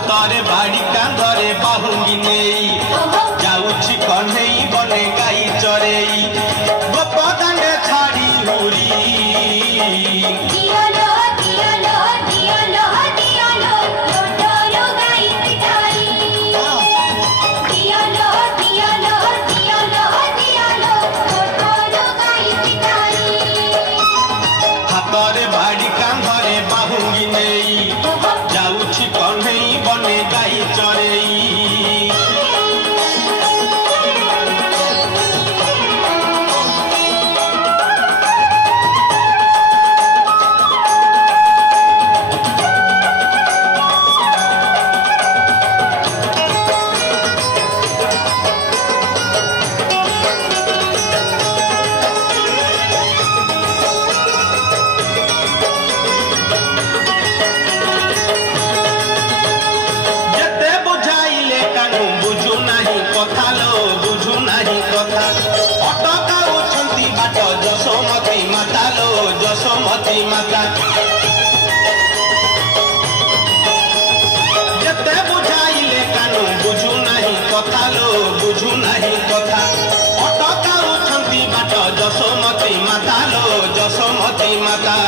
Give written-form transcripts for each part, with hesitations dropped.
हातरे बाड़ी कांधरे बाहुंगी नेई जाउछि कन्हई बने गाई चरेई गोप दांडे छाड़ी हुरी हातरे बाड़ी कांधरे बाहुंगी नेई जाउछि कन्हई बने गाई चरेई जसोमती माता जते बुझाइले कानू बुझू नहीं कथा लो बुझू नहीं कथा अटका उछंती बाट जसोमती माता लो जसोमती माता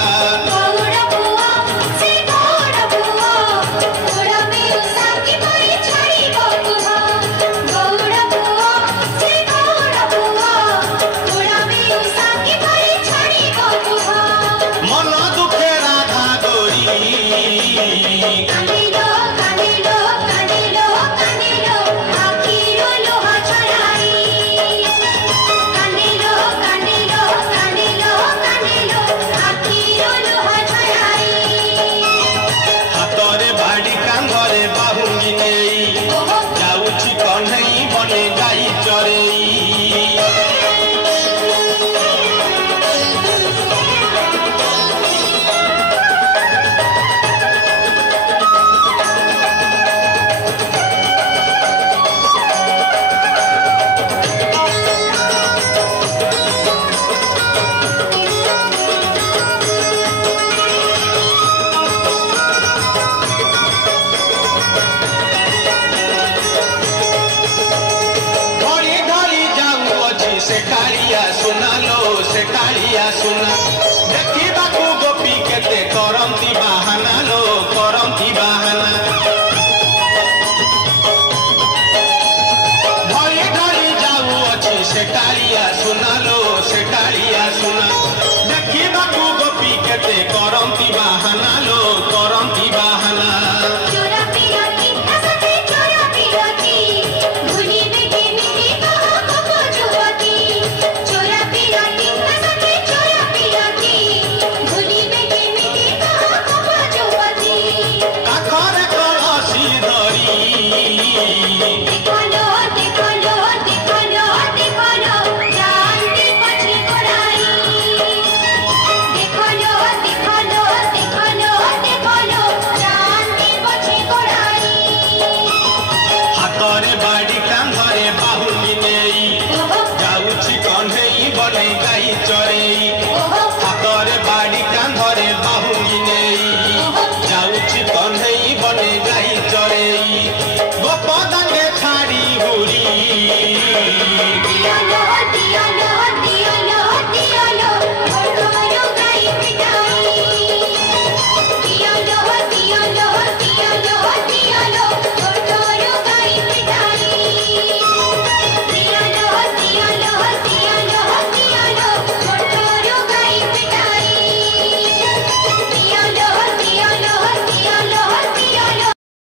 सुना देखा गोपी केते करंती बाहाना लो करंती बाहाना धरी धरी जाऊ अच्छी से कालिया सुना लो से कालिया सुना देखा गोपी केते करंती बाहाना लो